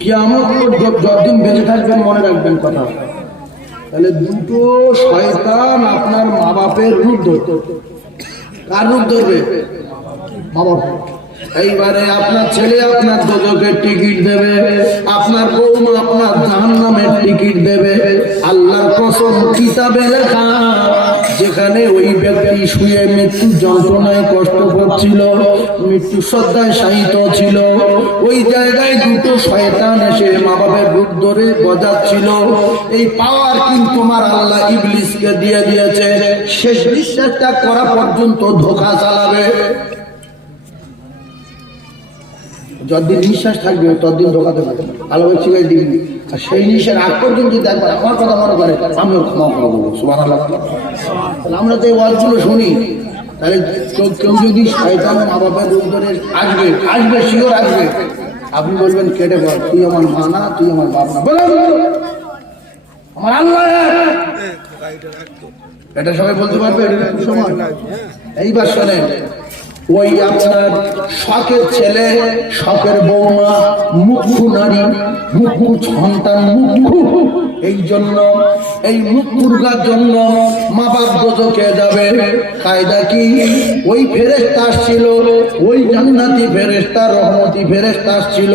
কিয়ামত যতদিন বেঁচে থাকবেন মনে রাখবেন কথা। তাহলে দুটো শয়তান আপনার মা বাপের রূপ ধরত। কার রূপ ধরবে? মা বাপ। এইবারে আপনার ছেলে আপনার দোজখের টিকিট দেবে, আপনার বৌমা আপনার জাহান্নামের টিকিট দেবে। আল্লাহর কসম, কিতাবে লেখা, যেখানে ওই ব্যক্তি শুয়ে মৃত্যু যন্ত্রণায় কষ্ট করছিল, মৃত্যু সজ্জায় শায়িত ছিল, ওই জায়গায় দুটো শয়তান এসে মা বাবার রূপ ধরে বজাচ্ছিল। এই পাওয়ার কিন্তু তোমার আল্লাহ ইবলিসকে দিয়ে দিয়েছে। শেষ নিঃশ্বাসটা করা পর্যন্ত ধোঁকা চালাবে। যতদিন নিঃশ্বাস থাকবে ততদিন ধোকাতে থাকবে, ভালো ছিলেন দিবি। আর সেই নিঃশ্বাস আগ পর্যন্ত যদি একবার আমার কথা মনে করে, আমিও ক্ষমা করে দেবো। সুবহানাল্লাহ। তাহলে আমরা তো এই ওয়াজগুলো শুনি। তাহলে কেউ যদি শয়তান মা বাবার রূপ ধরে আসবে শিওর আসবে, আপনি বলবেন কেটে পড়, তুই আমার মা না, তুই আমার বাপ না, বলো আমার আল্লাহ। এটা সবাই বলতে পারবে? এইবার শোনেন, ওই আপনার শখের ছেলে, শখের বৌমা, মুখ্য নারী, মুখ্য সন্তান, মুখ্য, এই জন্য এই মুখ্যুর জন্য মা বাপ দোজখে যাবে। কায়দা কি? ওই ফেরেশতা আসছিল, ওই জান্নাতি ফেরেশতা, রহমতি ফেরেশতা আসছিল,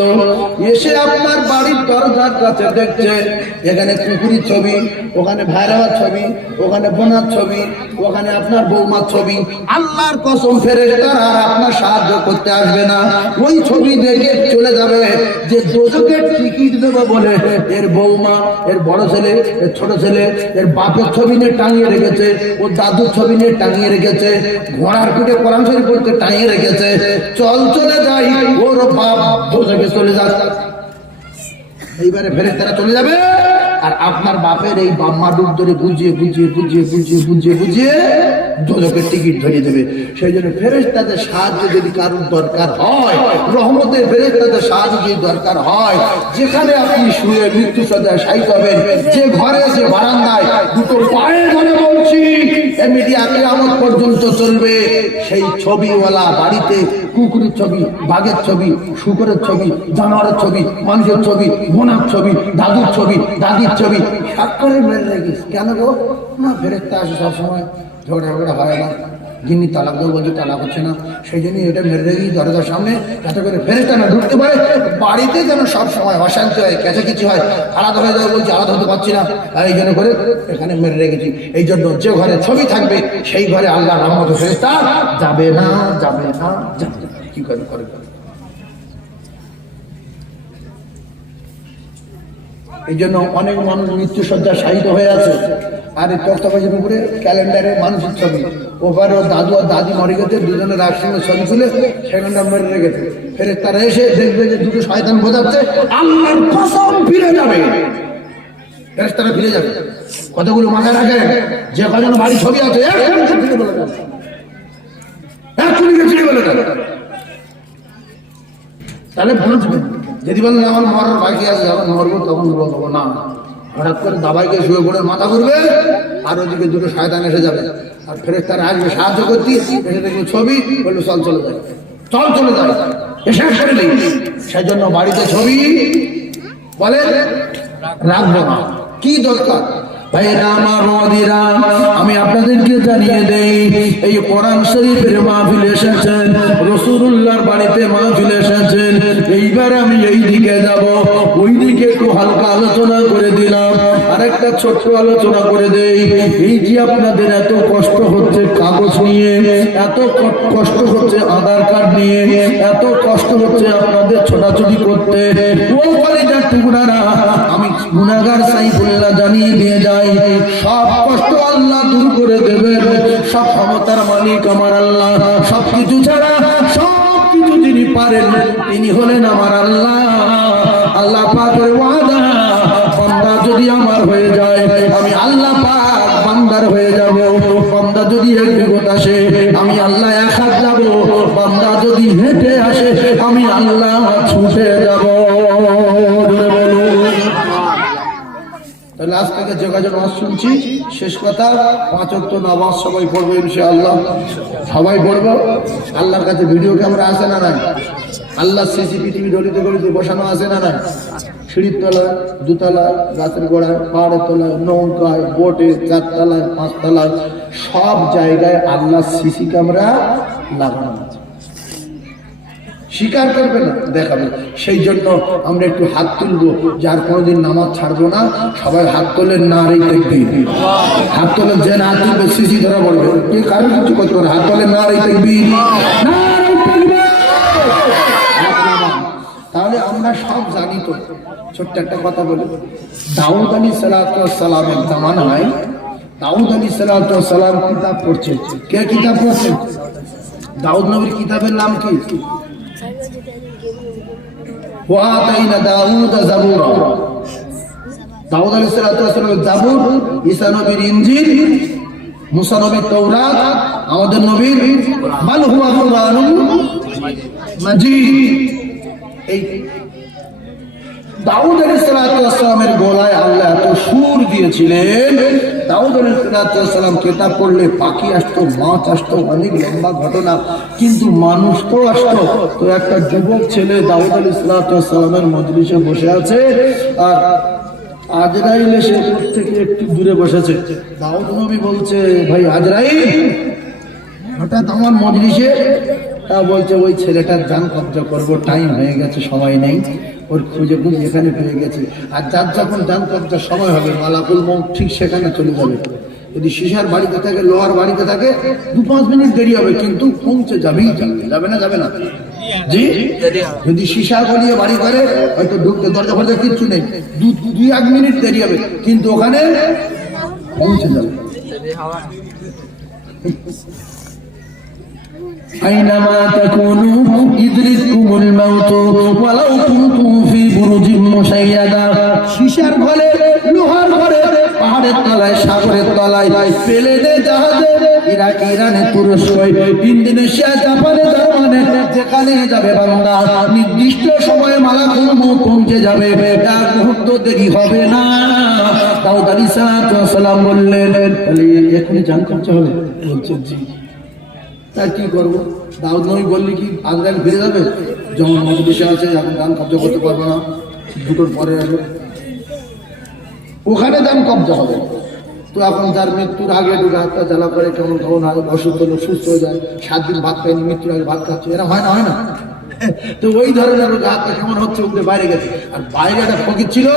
এসে আপনার বাড়ির দরজার কাছে দেখছে এখানে কুকুরের ছবি, ওখানে ভাইরাবার ছবি, ওখানে বোনার ছবি, ওখানে আপনার বৌমার ছবি। আল্লাহর কসম, ফেরেশতারা আর আপনার সাহায্য করতে আসবে না। ওই ছবি দেখে চলে যাবে যে দোজখের টিকিট দেবো বলে এর বৌমা, এর বড় ছেলে, এর ছোট ছেলে, এর বাপের ছবি নিয়ে টাঙিয়ে রেখেছে, ওর দাদুর ছবি নিয়ে টাঙিয়ে রেখেছে, ঘোড়ার পিঠে কোরআন শরীফ পড়তে টাঙিয়ে রেখেছে। চলে যাই, ওর বাপ দোজখে চলে যাচ্ছে। এইবারে ফেরেশতারা চলে যাবে, আর আপনার বাপের এই বাম্মা ডুব ধরে বুঝিয়ে দোজখের টিকিট ধরিয়ে দেবে। সেই জন্য ফেরেশতাদের সাহায্য যদি কারোর দরকার হয়, রহমতের ফেরেশতাদের সাহায্য যদি দরকার হয়, যেখানে আপনি শুয়ে মৃত্যু সজ্জায় শায়িত হবেন, যে ঘরে, যে বারান্দায় দুটো পায়ে ধরে বলছি মিডিয়া কিয়ামত পর্যন্ত চলবে, সেই ছবিওয়ালা বাড়িতে কুকুরের ছবি, বাঘের ছবি, শুকরের ছবি, জানোয়ারের ছবি, মানুষের ছবি, বোনার ছবি, দাদুর ছবি, দাদির ছবি সাক্ষরে মেরে রেখিস। কেন গো? না, ফেরেশতা আসে সবসময়, ঝগড়া হয় না, যিনি তালাক দেবো বলছে তালাক হচ্ছে না, সেই জন্য এটা মেরে রেখেছি দরজার সামনে, যাতে করে ফেরেশতা না ঢুকতে পারে। বাড়িতে যেন সব সময় অশান্তি হয়, কিছু হয়, আলাদা হয়ে যাবে বলছি, আলাদা হতে পারছি না, আর এই জন্য করে এখানে মেরে রেখেছি। এই জন্য যে ঘরে ছবি থাকবে সেই ঘরে আল্লাহ রহমত ফেরেশতা যাবে না। কি করে? এই জন্য অনেক মানুষ মৃত্যু সজ্জায় শায়িত হয়ে আছে, আর এই তক্তাবাজির উপরে ক্যালেন্ডারে মানুষের ছবি, ওপারে ওর দাদু আর দাদি মরে গেছে, দুজনের একসঙ্গে ছবি তুলে সেখানটা মেরে রেখেছে। ফেরেশতারা এসে দেখবে যে দুটো শয়তান বোঝাচ্ছে, আল্লাহর কসম ফিরে যাবে। ফেরেশতারা ফিরে যাবে। কতগুলো মাথায় রাখে, যে কজন বাড়ি ছবি আছে তাহলে বুঝবে। যদি বলেন আমার মরার বাকি আছে, যখন মরবো তখন বলবো না, হঠাৎ করে দাবাইকে শুয়ে পড়ে মাথা ঘুরবে, আর ওদিকে দুটো শয়তান এসে যাবে, আর ফেরেশতারা আসবে সাহায্য করতে, এসে দেখবে ছবি, বললো চলে যায়, এসে করে নেই। সেই জন্য বাড়িতে ছবি বলে রাখবো না। কি দরকার? ভাইরা আমার, নদীরা, আমি আপনাদেরকে জানিয়ে দেই, এই কোরআন শরীফের মাহফিল এসেছেন, রাসূলুল্লাহর বাড়িতে মাহফিল এসেছেন। এইবার আমি এই দিকে যাব, ওই দিকে একটু হালকা আলোচনা করে দিলাম, আরেকটা ছোট্ট আলোচনা করে দেই। এই যে আপনাদের এত কষ্ট হচ্ছে কাগজ নিয়ে, এত কষ্ট হচ্ছে আধার কার্ড নিয়ে, এত কষ্ট হচ্ছে আপনাদের ছোটাছুটি করতে, ও কলিজার টুকরারা, আমি গুনাহগার সাইফুল্লাহ জানিয়ে দিয়ে যাই, সব কষ্ট আল্লাহ দূর করে দেবেন। সব ক্ষমতার মালিক আমার আল্লাহ, সবকিছু ছাড়া সবকিছু যিনি পারেন তিনি হলেন আমার আল্লাহ। আল্লাহ পাকের ওয়াদা, বান্দা যদি আমার হয়ে যায়, আমি আল্লাহ পাক বান্দার হয়ে যাব। বান্দা যদি এক বিপদ আসে, আমি আল্লাহ এক হাত যাব। বান্দা যদি হেঁটে আসে, আমি আল্লাহ ছুটে যাব। তাহলে আজ থেকে যোগাযোগ শুনছি, শেষ কথা, 5 ওয়াক্ত নামাজ সবাই পড়বো ইনশাআল্লাহ, সবাই পড়বো। আল্লাহর কাছে ভিডিও ক্যামেরা আছে না নাই? আল্লাহ সিসি পৃথিবী গলিতে গলিতে বসানো আছে না নাই? সিঁড়ির তলায়, দুতলায়, গাছের গোড়ায়, পাহাড়ের তলায়, নৌকায়, বোটে, 4 তলায়, 5 তলায়, সব জায়গায় আল্লাহ সিসি ক্যামেরা লাগানো আছে। স্বীকার করবে না, দেখাবে। সেই জন্য আমরা একটু হাত তুলবো, যার কোনোদিন নামাজ ছাড়বো না। সবাই হাত তোলেন, না রে তাকবীর। হাত তোলেন, যে না তুলবে সিসি ধরা পড়বে। কে কারো কিছু করতে পারে? হাত তোলেন, না রে তাকবীর। তাহলে আমরা সব জানি তো। ছোট্ট একটা কথা বলি, দাউদ আলাইহিস সালামের জামানায় দাউদ আলাইহিস সালাম কিতাব পড়ছে। কে কিতাব পড়ছে? দাউদ নবীর কিতাবের নাম কি? ওয়াতাইনা দাউদ জাবুরা। দাউদ আলাইহিস সালামের জাবুর, ঈসা নবীর ইনজিল, মুসা নবীর তাওরাত, আমাদের নবীর বাল হুয়া কুরআনুন মাজিদ। এই দাউদ আলাইহিস সালামের গলায় আল্লাহ এত সুর দিয়েছিলেন, দাউদ আলাইহিস সালাম কিতাব পড়লে পাখি আসতো, মাছ আসতো, অনেক লম্বা ঘটনা। কিন্তু মানুষ তো আসতো। তো একটা যুবক ছেলে দাউদ আলাইহিস সালামের মজলিসে বসে আছে, আর আজরাইল এসে থেকে একটু দূরে বসেছে। দাউদ নবী বলছে, ভাই আজরাইল, হঠাৎ আমার মজলিসে? তা বলছে, ওই ছেলেটার জান কবজা করবো, টাইম হয়ে গেছে, সময় নেই। ওর খুঁজে খুঁজে এখানে পেয়ে গেছে। আর যার যখন জান কবজার সময় হবে, মালাকুল মউত ঠিক সেখানে চলে যাবে। যদি সীসার বাড়িতে থাকে, লোহার বাড়িতে থাকে, 2-5 মিনিট দেরি হবে, কিন্তু পৌঁছে যাবেই। যাবে না? যাবে না? জি। যদি সীসা গলিয়ে বাড়ি করে, হয়তো ঢুকতে দরজা ফরজা কিচ্ছু নেই, 2-1 মিনিট দেরি হবে, কিন্তু ওখানে পৌঁছে যাবে। أينما تكونوا يدرككم الموت ولو كنتم في বুরুজ মুশাইয়াদা। সীসার ঘরে, লোহার ঘরে, পাহাড়ের তলায়, সাগরের তলায়, প্লেনে, জাহাজে, ইরাক, ইরানে, তুরস্ক, ইন্দোনেশিয়া, জাপানে, জার্মানে, যেখানে যাবে বান্দা, নির্দিষ্ট সময়ে মালাকুল মউত পৌঁছে যাবে, এক মুহূর্ত দেরি হবে না। দাউদ আলাইহিস সালাম বললেন, তাহলে এখনই জান কবজা হবে? বলছে জি। তাই কি করবো? দাউদ নবী বললি কি আজরাইল ফিরে যাবে? যেমন মজলিসে আছে, এখন দান কবজা করতে পারবো না, 2টোর পরে আসবে, ওখানে দান কবজা হবে। তো এখন যার মৃত্যুর আগে একটু হাতটা জ্বালা করে, কেমন কেমন হয়, অসুস্থ হলে সুস্থ হয়ে যায়, 7 দিন ভাত খায়নি, মৃত্যুর আগে ভাত খাচ্ছে, এরা হয় না? হয় না? তো ওই ধরনের হাতটা কেমন হচ্ছে, উঠে বাইরে গেছে। আর বাইরে একটা ফকির ছিল,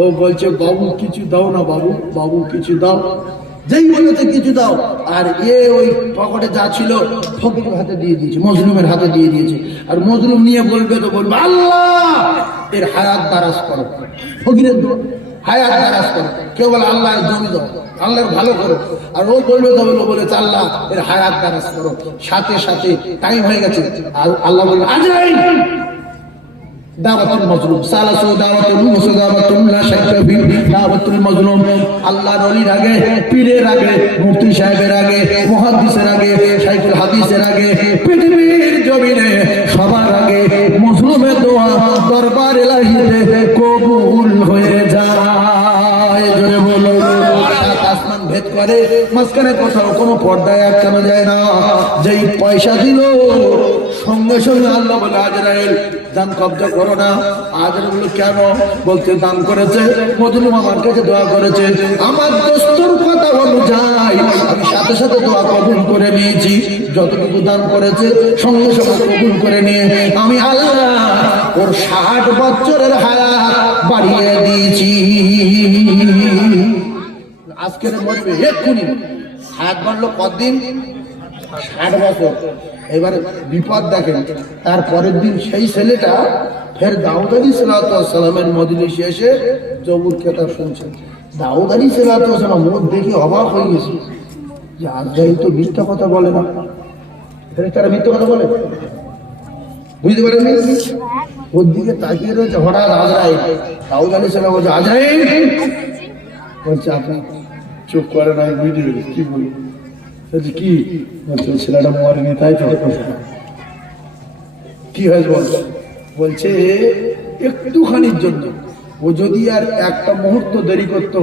ও বলছে, বাবু কিছু দাও না, বাবু, বাবু কিছু দাও। যেই বলেছে কিছু দাও, আর ওই পকেটে যা ছিল ফকিরের হাতে দিয়ে দিয়েছে, মজলুমের হাতে দিয়ে দিয়েছে। আর মজলুম নিয়ে বলবে তো বলবে, আল্লাহ এর হায়াত দারাজ করো। ফকিরের হায়াত দারাজ করো। কেউ বলে আল্লাহ জমি দাও, আল্লাহর ভালো করো। আর ও বলবে তো বলেছে, আল্লাহ এর হায়াত দারাজ করো। সাথে সাথে টাইম হয়ে গেছে, আর আল্লাহ বলবে, আজরাইল দাওয়াতুল মাজলুম, সালাসু দাওয়াতুল মুসাদাবাতুল লা শাক্কা ফি দাওয়াতুল মাজলুম। আল্লাহর ওলির আগে, পীরের আগে, মুফতি সাহেবের আগে, মুহাদ্দিসের আগে, শাইখুল হাদিসের আগে, পৃথিবীর জমিনে সবার আগে মাজলুমের দোয়া দরবার ইলাহিতে কবুল হয়ে যায়। জোরে বলো, আসমান ভেদ করে, মাঝখানে কোথাও কোনো পর্দায় আটকানো যায় না। যেই পয়সা দিল, সঙ্গে সঙ্গে আল্লাহ বলে, আজরাইল দান কবজা করো না। আজরাইল বলে, কেন? বলতে, দান করেছে, মজলুম আমার কাছে দোয়া করেছে, আমার দোস্তর কথা অনুযায়ী আমি সাথে সাথে দোয়া কবুল করে নিয়েছি। যতটুকু দান করেছে সঙ্গে সঙ্গে কবুল করে নিয়ে আমি আল্লাহ ওর 60 বছরের হায়াত বাড়িয়ে দিয়েছি। আজকের মরবে এক্ষুনি, হায়াত বাড়লো কতদিন? 60 বছর। এবারে বিপদ দেখেন, তার পরের দিন সেই ছেলেটা ফের দাউদ আলাইহিস সালামের মজলিসে এসে জবুর কেতাব শুনছে। দাউদ আলাইহিস সালাম মুখ দেখে অবাক হয়ে গেছে যে আজরাইল তো মিথ্যা কথা বলে না। ফেরেশতারা মিথ্যা কথা বলে? বুঝতে পারেন? ওর দিকে তাকিয়ে রয়েছে। হঠাৎ আজরাইল, দাউদ আলাইহিস সালাম বলছে, আজরাইল বলছে, আপনি চুপ করে নাই, বুঝতে পেরেছি কি বলি। কি বলছে? ছেলেটা মরেনি, তাই তো? কি হয়েছে বলছে? বলছে একটুখানির জন্য ও যদি আর একটা মুহূর্ত দেরি করতো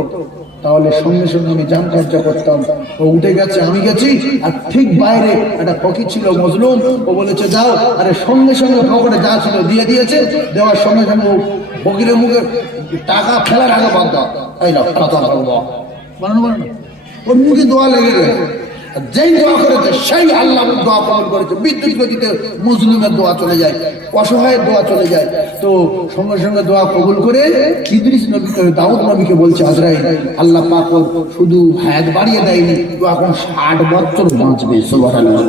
তাহলে সঙ্গে সঙ্গে আমি জান খরচা করতাম। ও উঠে গেছে, আমি গেছি, আর ঠিক বাইরে একটা ফকির ছিল মজলুম, ও বলেছে যাও, আরে সঙ্গে সঙ্গে পকেটে যা ছিল দিয়ে দিয়েছে, দেওয়ার সঙ্গে সঙ্গে ও ফকিরের মুখে টাকা ফেলার আগে বাদ দাও, এই নাও কথা বলবো, বানানো বানানো, ওর মুখে দোয়া লেগে গেছে। যেই দোয়া করেছে সেই আল্লাহ দোয়া কবুল করেছে। বিদ্যুৎ গতিতে মুসলিমের দোয়া চলে যায়, অসহায়ের দোয়া চলে যায়। তো সঙ্গে সঙ্গে দোয়া কবুল করে ইদ্রিস নবীকে, দাউদ নবীকে বলছে আজরাইল, আল্লাহ পাক শুধু হায়াত বাড়িয়ে দেয়নি, তো এখন 60 বছর বাঁচবে। সুবহানাল্লাহ।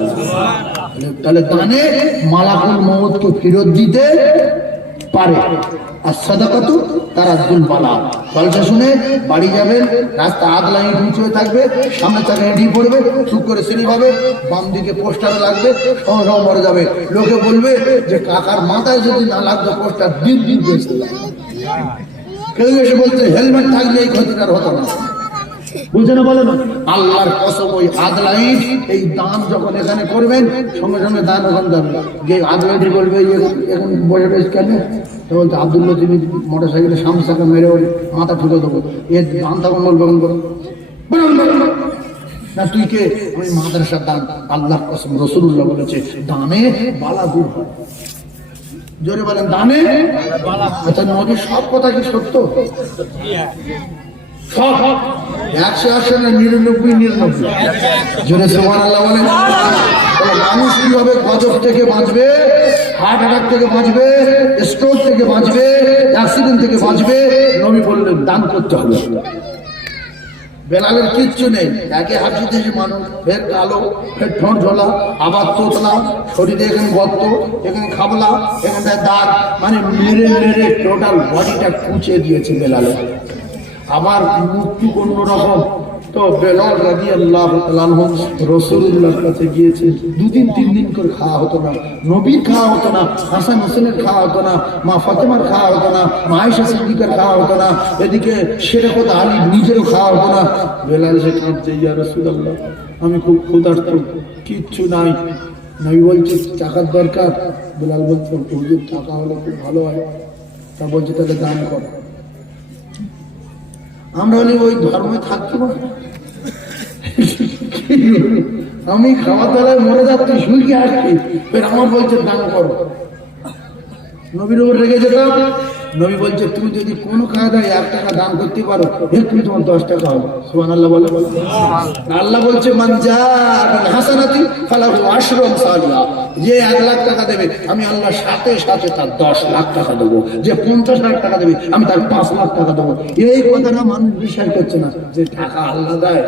তাহলে দানে মালাকুল মউতকে ফেরত দিতে পারে। আর সাদাকাতু তারাদ্দুল বালা। জলসা শুনে বাড়ি যাবেন, রাস্তা আদলাই উঁচু হয়ে থাকবে, সামনে চাকা হেঁটে পড়বে, চুপ করে সিঁড়ি পাবে, বাম দিকে পোস্টার লাগবে, সঙ্গে সঙ্গে মরে যাবে। লোকে বলবে যে কাকার মাথায় যদি না লাগতো পোস্টার, দিন দিন বেঁচতে লাগবে। কেউ এসে বলছে হেলমেট থাকলে এই ক্ষতিকার হতো না। বুঝে না, বলে না, আল্লাহর কসম ওই আদলাইন এই দান যখন এখানে করবেন, সঙ্গে সঙ্গে দান ওখানে দেবেন। যে আদলাইটি বলবে এখন বসে বেশ কেন, তো বলতে আব্দুল্লাহ তুমি মোটর সাইকেলের সামনে চাকা মেরে ওই মাথা ঠুকে দেবো, এর দান তখন বলবে না তুই কে, আমি মাদ্রাসার দান। আল্লাহর কসম রাসূলুল্লাহ বলেছে দানে বালা দূর হয়। জোরে বলেন দানে বালা। আচ্ছা নবীর সব কথা কি সত্য? সব 100 না 99। জোরে সুবহানাল্লাহ বলেন। মানুষ কিভাবে গজব থেকে বাঁচবে, হার্ট অ্যাটাক থেকে বাঁচবে, স্ট্রোক থেকে বাঁচবে, অ্যাক্সিডেন্ট থেকে বাঁচবে, নবী বললেন দান করতে হবে। বেলালের কিচ্ছু নেই, একে হাঁটি দিয়েছে মানুষ, ফের কালো, ফের ঠোঁট ঝোলা, আবার তোতলা, শরীরে এখানে গর্ত, এখানে খাবলা, এখানটায় দাগ, মানে মেরে মেরে টোটাল বডিটা কুচে দিয়েছে বেলালের। আবার মৃত্যু অন্যরকম। তো বেলাল রাদিয়াল্লাহু তাআলা রাসূলুল্লাহর কাছে গিয়েছে, 2 দিন 3 দিন করে খাওয়া হতো না, নবীর খাওয়া হতো না, হাসান হোসেনের খাওয়া হতো না, মা ফাতেমার খাওয়া হতো না, মা আয়েশা সিদ্দিকার খাওয়া হতো না, এদিকে শেরেকত আলী নিজেরও খাওয়া হতো না। বেলাল সে কাঁদছে, ইয়া রাসূলুল্লাহ আমি খুব ক্ষুধার্ত, কিচ্ছু নাই। নবী বলছে টাকার দরকার। বেলাল বলছে হুজুর টাকা হলে খুব ভালো হয়। তা বলছে তাহলে দান কর। আমরা হলে ওই ধর্মে থাকতে পারি, আমি খাওয়া দাওয়ায় মরে যাচ্ছি, শুয়ে আসছি, আমার বলছে দান করো। নবীর উপর রেগে যেতাম। নবী বলছে তুমি যদি কোনো কায়দায় 1 টাকা দান করতে পারো, তুমি তোমার 10 টাকা হবে। সুবহানাল্লাহ বলে। আল্লাহ বলছে মান জাআ বিল হাসানাতি ফালাহু আশরু আমসালিহা। যে 1 লাখ টাকা দেবে আমি আল্লাহ সাথে সাথে তার 10 লাখ টাকা দেবো। যে 50 লাখ টাকা দেবে আমি তার 5 লাখ টাকা দেবো। এই কথাটা মানুষ বিশ্বাস করছে না যে টাকা আল্লাহ দেয়।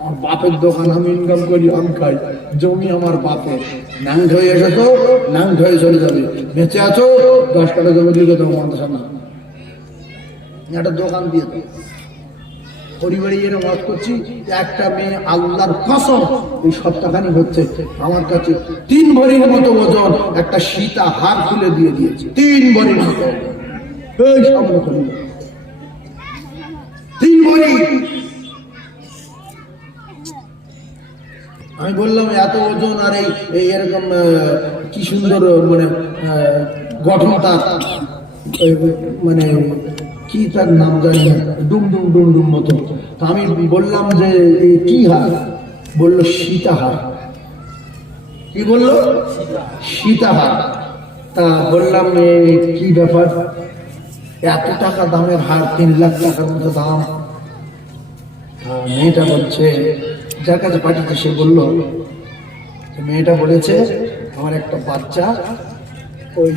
আমার বাপের দোকান, আমি ইনকাম করি, আমি খাই, জমি আমার বাপের। নাং হয়ে এসেছো, নাং হয়ে চলে যাবে। বেঁচে আছো, 10 টাকা জমি দিয়ে দেবো আমাদের সামনে, একটা দোকান দিয়ে দেবো। পরিবারে এরকম ওয়াজ করছি, একটা মেয়ে আল্লাহর কসম এই সপ্তাহখানি হচ্ছে আমার কাছে 3 ভরির মতো ওজন একটা সীতা হার খুলে দিয়ে দিয়েছে। 3 ভরির মতো, এই সামনে করি 3 ভরি। আমি বললাম এত ওজন আর এই এরকম কি সুন্দর মানে গঠন তার, মানে কি তার নাম জানি না, ডুম ডুম ডুম ডুম মতো। তা আমি বললাম যে কি হার? বললো সীতাহার। কি বললো? সীতাহার। তা বললাম কি ব্যাপার, এত টাকা দামের হার, 3 লাখ টাকার মতো দাম। মেয়েটা বলছে, যার কাছে পাঠিয়েছে সে বললো, মেয়েটা বলেছে আমার একটা বাচ্চা ওই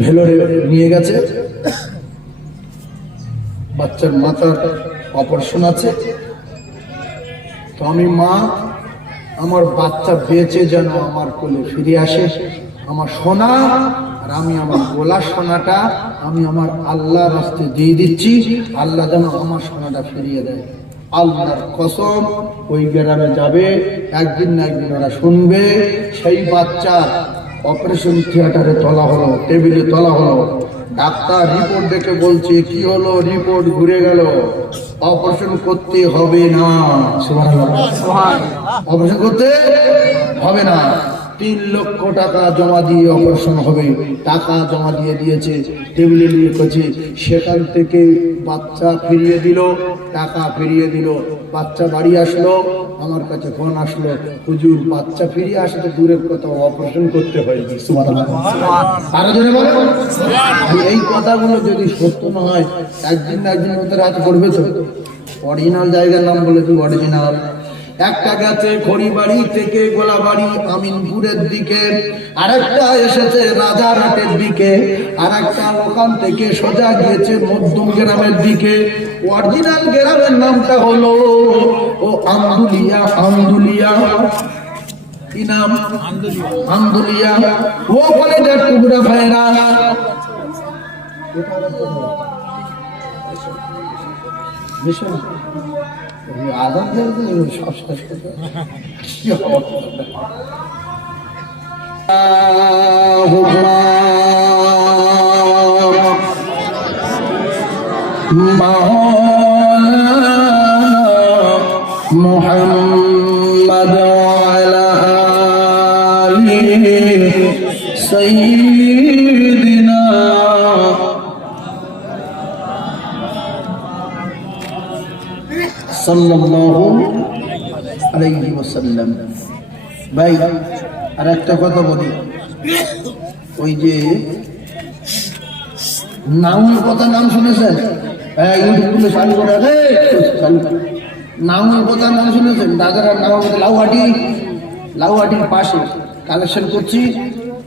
ভেলোরে নিয়ে গেছে, বাচ্চার মাথার অপারেশন আছে। তো আমি মা, আমার বাচ্চা বেঁচে যেন আমার কোলে ফিরে আসে, আমার সোনা, আর আমি আমার গোলা সোনাটা আমি আমার আল্লাহর রাস্তায় দিয়ে দিচ্ছি, আল্লাহ যেন আমার সোনাটা ফিরিয়ে দেয়। আল্লাহর কসম ওই গ্রামে যাবে, একদিন না একদিন ওরা শুনবে সেই বাচ্চার অপারেশন থিয়েটারে তোলা হলো, টেবিলে তোলা হলো, ডাক্তার রিপোর্ট দেখে বলছে কি হলো, রিপোর্ট ঘুরে গেল, অপারেশন করতে হবে না। সুবহানাল্লাহ, অপারেশন করতে হবে না। 3 লক্ষ টাকা জমা দিয়ে অপারেশন হবে, টাকা জমা দিয়ে দিয়েছে, টেবিলে নিয়ে গেছে, সেখান থেকে বাচ্চা ফিরিয়ে দিল, টাকা ফিরিয়ে দিল, বাচ্চা বাড়ি আসলো, আমার কাছে ফোন আসলো, হুজুর বাচ্চা ফিরিয়ে আসতে দূরের কথা, অপারেশন করতে হয়নি। সুবহানাল্লাহ। আরো জোরে বলো। এই কথাগুলো যদি সত্য না হয়, একদিন না একদিন ওদের হাত পড়বে তো। অরিজিনাল জায়গার নাম বলে তুই অরিজিনাল। একটা গেছে খড়িবাড়ি থেকে গোলাবাড়ি আমিনপুরের দিকে, আরেকটা এসেছে রাজারহাটের দিকে, আরেকটা ওখান থেকে সোজা গিয়েছে মধ্যম গ্রামের দিকে। অরিজিনাল গ্রামের নামটা হলো ও আমদুলিয়া। আমদুলিয়া কি নাম? আমদুলিয়া। ও কলেজের টুকরা ভাইরা, আদান সব শেষ করতে মুহাম্মদ আলা আলিহি সাইয়্যিদিনা সাল্লাল্লাহু আলাইহি ওয়াসাল্লাম। ভাই আর একটা কথা বলি, ওই যে নাউল কথা নাম শুনেছেন? ইউটিউবে চালু করে নাউল কথা নাম শুনেছেন? দাদারা নাম লাউহাটির পাশে কালেকশন করছি।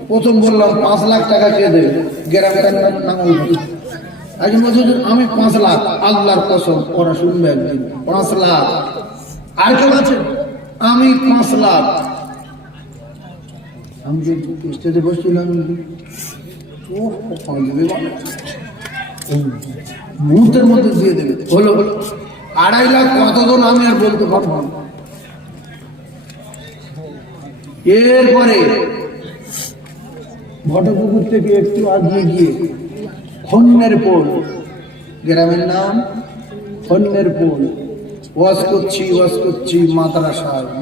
প্রথম বললাম 5 লাখ টাকা কে দেবে, গ্রামের নাউল। একজন বলছে আমি 5 লাখ, আল্লাহর কসম ওরা শুনবে একদিন 5 লাখ। আর কেউ আছে? আমি 5 লাখ। আমি যে স্টেজে বসছিলাম মুহূর্তের মধ্যে দিয়ে দেবে। হলো 2.5 লাখ। কতজন আমি আর বলতে পারবো না। এরপরে ভটপুকুর থেকে একটু আগিয়ে গিয়ে খন্নের পোল, গ্রামের নাম খন্নের পোল। ওয়াজ করছি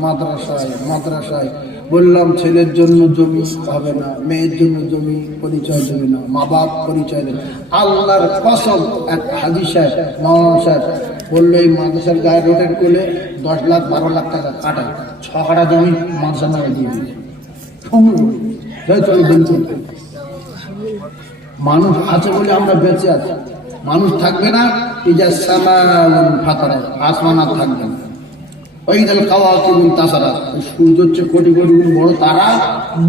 মাদ্রাসায়। বললাম ছেলের জন্য জমি হবে না, মেয়ের জন্য জমি পরিচয় দেবে না, মা বাপ পরিচয় দেবে। আল্লাহর কসম, এক হাজি সাহেব মাওলানা সাহেব বললো এই মাদ্রাসার গায়ে রোডের কোলে 10 লাখ 12 লাখ টাকা কাটায়, 6 কাঠা জমি মাদ্রাসা নামে দিয়ে দিয়েছে। মানুষ আছে বলে আমরা বেঁচে আছি। মানুষ থাকবে না, এই যে আসমান আর থাকবে না। ওই দল খাওয়া কেবল তাছাড়া সূর্য হচ্ছে কোটি কোটি গুণ বড় তারা,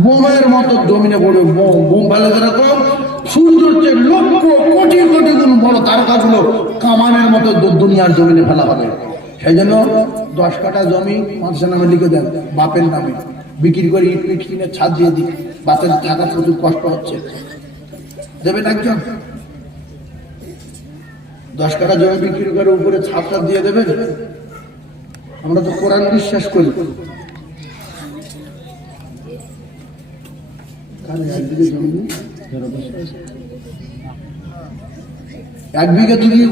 বোমের মতো জমিনে পড়ে বোম ফেলে যেরকম, সূর্য হচ্ছে লক্ষ কোটি কোটি গুণ বড় তারকাগুলো কামানের মতো দুনিয়ার জমিনে ফেলা হবে। সেই জন্য 10 কাঠা জমি মাদ্রাসা নামে লিখে দেন, বাপের নামে বিক্রি করে ইট পিট কিনে ছাদ দিয়ে দিই। বাচ্চাদের থাকা প্রচুর কষ্ট হচ্ছে, দেবেন একজন? 10 কাঠা জমি বিক্রি করে উপরে ছাদটা দিয়ে দেবেন? আমরা তো কোরআন বিশ্বাস করি। একদিকে জমি 1 বিঘা 2 বিঘা